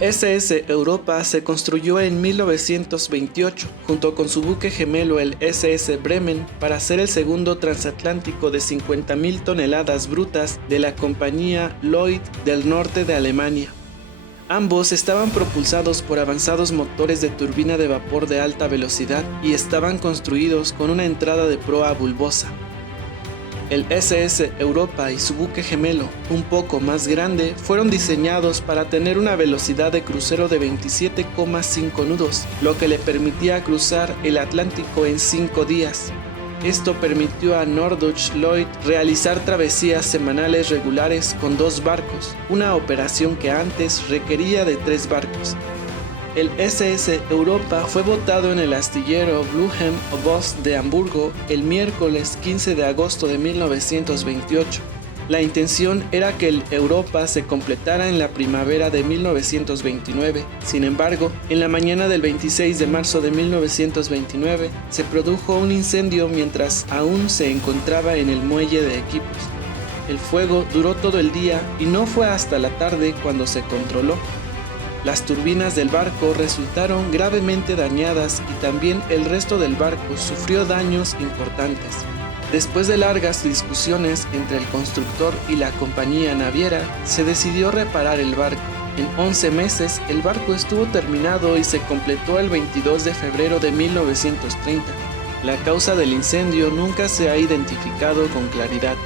El SS Europa se construyó en 1928 junto con su buque gemelo el SS Bremen para ser el segundo transatlántico de 50.000 toneladas brutas de la compañía Lloyd del norte de Alemania. Ambos estaban propulsados por avanzados motores de turbina de vapor de alta velocidad y estaban construidos con una entrada de proa bulbosa. El SS Europa y su buque gemelo, un poco más grande, fueron diseñados para tener una velocidad de crucero de 27,5 nudos, lo que le permitía cruzar el Atlántico en 5 días. Esto permitió a Norddeutsche Lloyd realizar travesías semanales regulares con 2 barcos, una operación que antes requería de 3 barcos. El SS Europa fue botado en el astillero Blücher Obost de Hamburgo el miércoles 15 de agosto de 1928. La intención era que el Europa se completara en la primavera de 1929. Sin embargo, en la mañana del 26 de marzo de 1929 se produjo un incendio mientras aún se encontraba en el muelle de equipos. El fuego duró todo el día y no fue hasta la tarde cuando se controló. Las turbinas del barco resultaron gravemente dañadas y también el resto del barco sufrió daños importantes. Después de largas discusiones entre el constructor y la compañía naviera, se decidió reparar el barco. En 11 meses, el barco estuvo terminado y se completó el 22 de febrero de 1930. La causa del incendio nunca se ha identificado con claridad.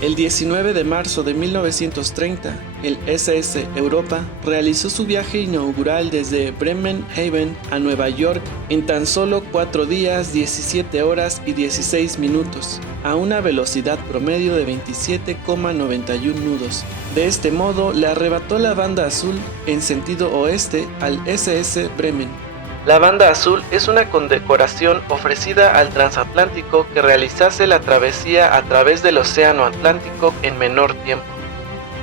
El 19 de marzo de 1930, el SS Europa realizó su viaje inaugural desde Bremerhaven a Nueva York en tan solo 4 días, 17 horas y 16 minutos, a una velocidad promedio de 27,91 nudos. De este modo, le arrebató la banda azul en sentido oeste al SS Bremen. La banda azul es una condecoración ofrecida al transatlántico que realizase la travesía a través del océano Atlántico en menor tiempo.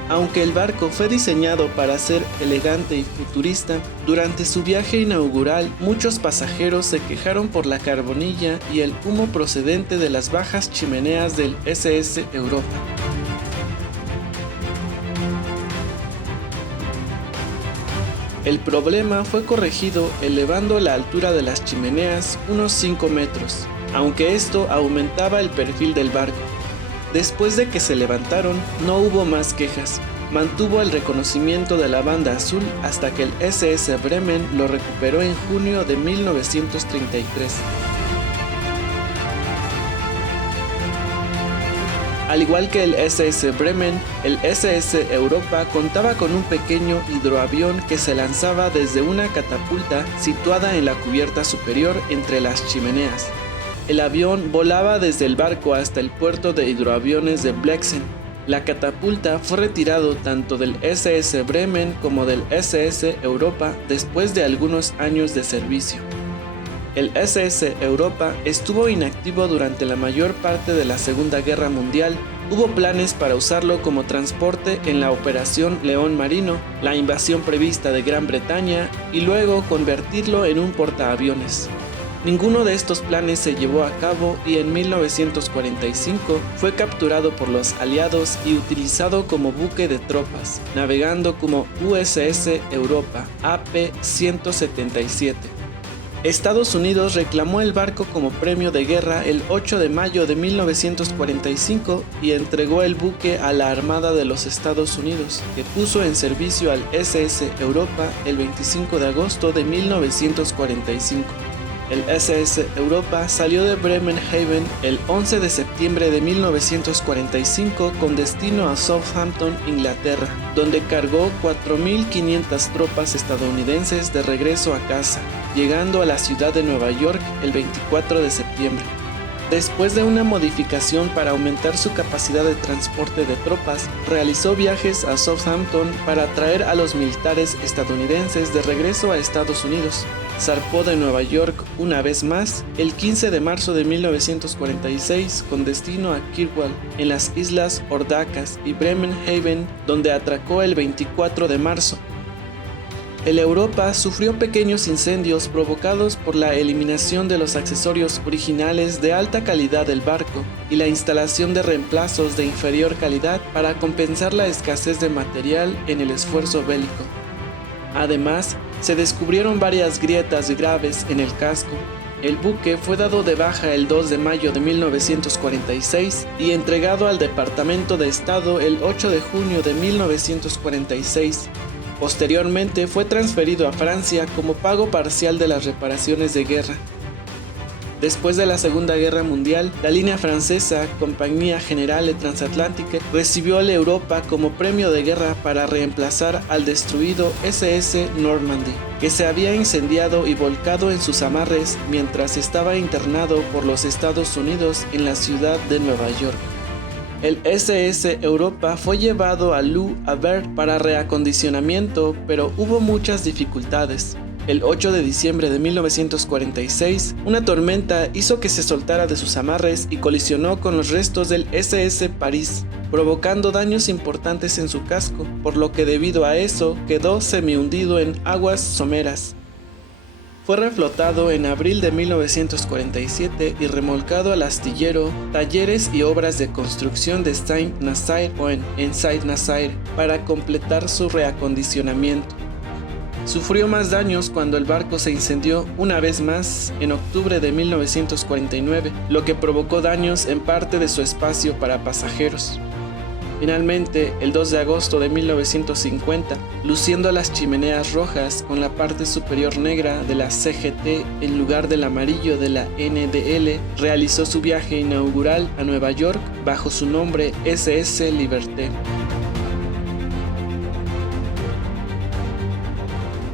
Aunque el barco fue diseñado para ser elegante y futurista, durante su viaje inaugural muchos pasajeros se quejaron por la carbonilla y el humo procedente de las bajas chimeneas del SS Europa. El problema fue corregido elevando la altura de las chimeneas unos 5 metros, aunque esto aumentaba el perfil del barco. Después de que se levantaron, no hubo más quejas. Mantuvo el reconocimiento de la banda azul hasta que el SS Bremen lo recuperó en junio de 1933. Al igual que el SS Bremen, el SS Europa contaba con un pequeño hidroavión que se lanzaba desde una catapulta situada en la cubierta superior entre las chimeneas. El avión volaba desde el barco hasta el puerto de hidroaviones de Blexen. La catapulta fue retirado tanto del SS Bremen como del SS Europa después de algunos años de servicio. El SS Europa estuvo inactivo durante la mayor parte de la Segunda Guerra Mundial. Hubo planes para usarlo como transporte en la Operación León Marino, la invasión prevista de Gran Bretaña y luego convertirlo en un portaaviones. Ninguno de estos planes se llevó a cabo y en 1945 fue capturado por los aliados y utilizado como buque de tropas, navegando como USS Europa AP-177. Estados Unidos reclamó el barco como premio de guerra el 8 de mayo de 1945 y entregó el buque a la Armada de los Estados Unidos, que puso en servicio al SS Europa el 25 de agosto de 1945. El SS Europa salió de Bremerhaven el 11 de septiembre de 1945 con destino a Southampton, Inglaterra, donde cargó 4.500 tropas estadounidenses de regreso a casa, llegando a la ciudad de Nueva York el 24 de septiembre. Después de una modificación para aumentar su capacidad de transporte de tropas, realizó viajes a Southampton para traer a los militares estadounidenses de regreso a Estados Unidos. Zarpó de Nueva York una vez más el 15 de marzo de 1946 con destino a Kirkwall, en las Islas Ordacas y Bremerhaven, donde atracó el 24 de marzo. El Europa sufrió pequeños incendios provocados por la eliminación de los accesorios originales de alta calidad del barco y la instalación de reemplazos de inferior calidad para compensar la escasez de material en el esfuerzo bélico. Además, se descubrieron varias grietas graves en el casco. El buque fue dado de baja el 2 de mayo de 1946 y entregado al Departamento de Estado el 8 de junio de 1946. Posteriormente fue transferido a Francia como pago parcial de las reparaciones de guerra. Después de la Segunda Guerra Mundial, la línea francesa Compagnie Générale Transatlantique recibió el Europa como premio de guerra para reemplazar al destruido SS Normandy, que se había incendiado y volcado en sus amarres mientras estaba internado por los Estados Unidos en la ciudad de Nueva York. El SS Europa fue llevado a Le Havre para reacondicionamiento, pero hubo muchas dificultades. El 8 de diciembre de 1946, una tormenta hizo que se soltara de sus amarres y colisionó con los restos del SS París, provocando daños importantes en su casco, por lo que debido a eso quedó semi-hundido en aguas someras. Fue reflotado en abril de 1947 y remolcado al astillero Talleres y Obras de Construcción de Saint-Nazaire en Saint-Nazaire para completar su reacondicionamiento. Sufrió más daños cuando el barco se incendió una vez más en octubre de 1949, lo que provocó daños en parte de su espacio para pasajeros. Finalmente, el 2 de agosto de 1950, luciendo las chimeneas rojas con la parte superior negra de la CGT en lugar del amarillo de la NDL, realizó su viaje inaugural a Nueva York bajo su nombre SS Liberté.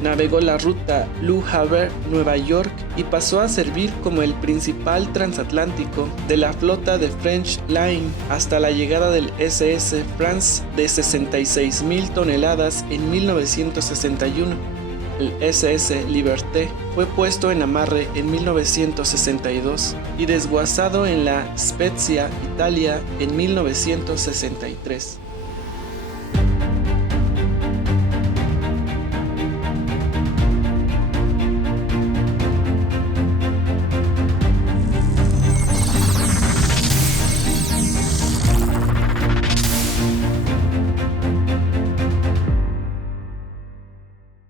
Navegó la ruta Le Havre-Nueva York y pasó a servir como el principal transatlántico de la flota de French Line hasta la llegada del SS France de 66,000 toneladas en 1961. El SS Liberté fue puesto en amarre en 1962 y desguazado en la Spezia, Italia, en 1963.